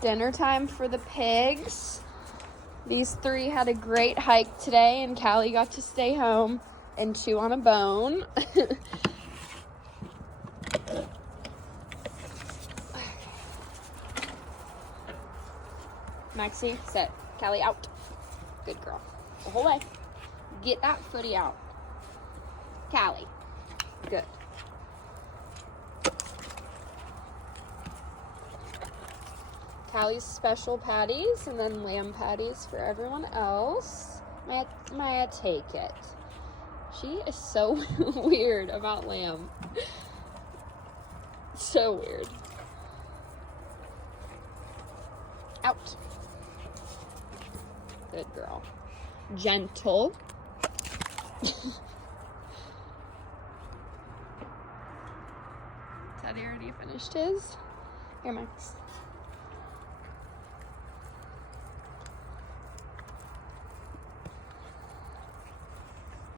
Dinner time for the pigs. These three had a great hike today, and Callie got to stay home and chew on a bone. Maxie, sit. Callie, out. Good girl. The whole way. Get that footy out. Callie. Good. Callie's special patties, and then lamb patties for everyone else. Maya, take it. She is so weird about lamb. So weird. Out. Good girl. Gentle. Teddy already finished his. Here, Max.